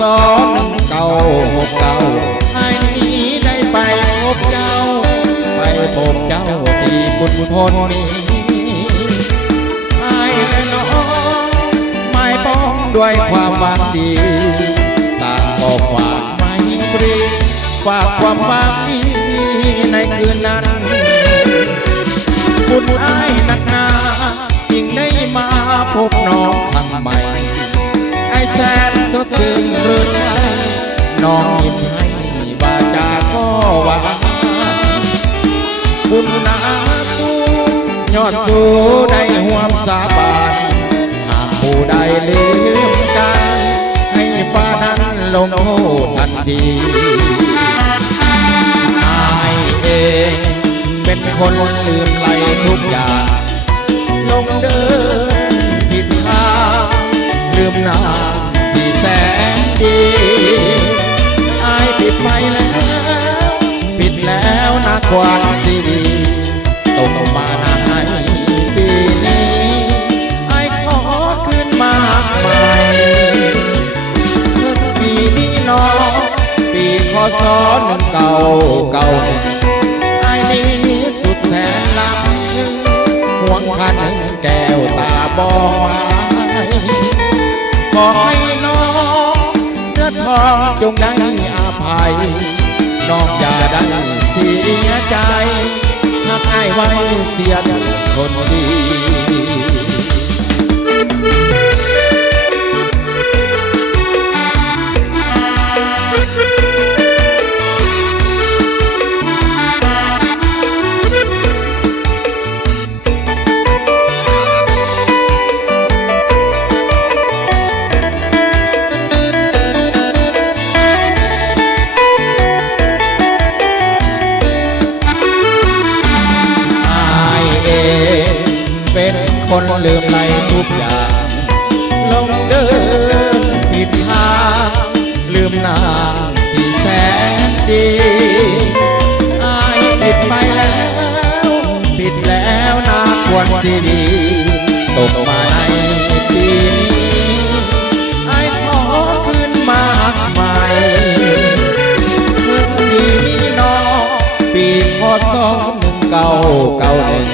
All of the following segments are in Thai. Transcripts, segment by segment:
ศ1969ไอ้นี้ได้ไปพบเจ้าที่บุญพลมีไอ้และน้องไม่ป้องด้วยความหวังดีต่างก็ฝากไม่ปรีฝากความหวังดีในคืนนั้นบุญไอ้นักหนายิ่งได้มาพบน้องครั้งใหม่ไอ้แสนสดชื่นรื่นใจน้องยิ้มให้วาจาก็หวานบุญนาสู้ยอดสู้ได้ห่วมสาบานหากผู้ใดลืมกันให้ฟ้านั้นลงโทษทันทีอายเองเป็นคนลืมไหลทุกอย่างลงเดินผิดทางลืมหน้าที่แสนดีอายผิดไปแล้วนะกว่าสิดีตกมาหน้าให้ปีนี้ไอ้ขอขึ้นมาใหม่ปีนี้น้องปีคศ1991ไอ้นี้สุดแสนลำห่วงคันแก้วตาบอดขอให้น้องเนื้อทองจงได้อาภัยน้องอย่าได้เสียใจหากอ้ายไว้เสียคนดีคนลืมไหลทุกอย่างลงเดินผิดทางลืมหน้าที่แสนดีอายผิดไปแล้วน่าควรสิดีตกมาในปีนี้อายขอขึ้นมาใหม่ปีนี้น้องปีคศ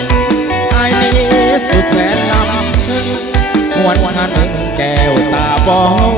1991สุดแสนลำถึงหวนคันแก้วตาบอด